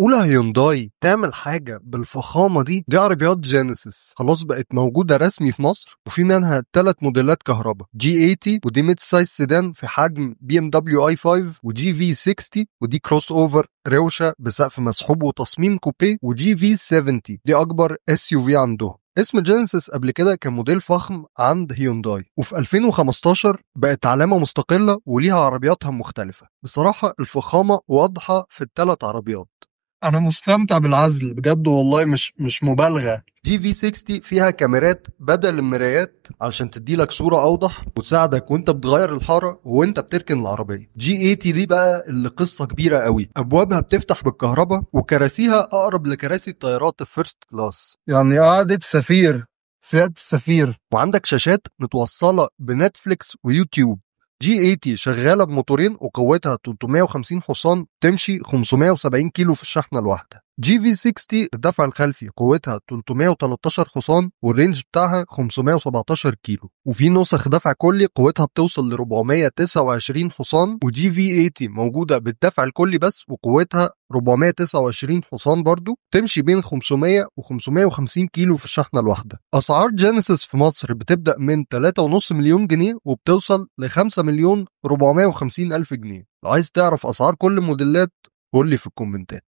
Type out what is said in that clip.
أولى هيونداي تعمل حاجة بالفخامة دي عربيات جينيسيس خلاص بقت موجودة رسمي في مصر، وفي منها 3 موديلات كهرباء: جي 80 ودي ميد سايز سيدان في حجم بي ام دبليو اي 5، وجي في 60 ودي كروس اوفر روشة بسقف مسحوب وتصميم كوبيه، وجي في 70 دي أكبر اس يو في عندهم. اسم جينيسيس قبل كده كان موديل فخم عند هيونداي، وفي 2015 بقت علامة مستقلة وليها عربياتها مختلفة. بصراحة الفخامة واضحة في ال3 عربيات. انا مستمتع بالعزل بجد والله، مش مبالغه. دي في 60 فيها كاميرات بدل المرايات علشان تديلك صورة أوضح وتساعدك وانت بتغير الحارة وانت بتركن العربية. جي 80 دي بقى اللي قصة كبيرة قوي، أبوابها بتفتح بالكهرباء وكراسيها أقرب لكراسي الطيارات الفيرست كلاس، يعني قعدة سفير، سيادة السفير. وعندك شاشات متوصلة بنتفليكس ويوتيوب. جي 80 شغالة بموتورين وقوتها 350 حصان، تمشي 570 كيلو في الشحنة الواحدة. جي في 60 الدفع الخلفي قوتها 313 حصان والرينج بتاعها 517 كيلو، وفي نسخ دفع كلي قوتها بتوصل ل 429 حصان. وجي في 80 موجودة بالدفع الكلي بس وقوتها 429 حصان برضو، تمشي بين 500 و 550 كيلو في الشحنة الواحدة. أسعار جينيسيس في مصر بتبدأ من 3.5 مليون جنيه وبتوصل ل 5 مليون 450 ألف جنيه. لو عايز تعرف أسعار كل الموديلات قول لي في الكومنتات.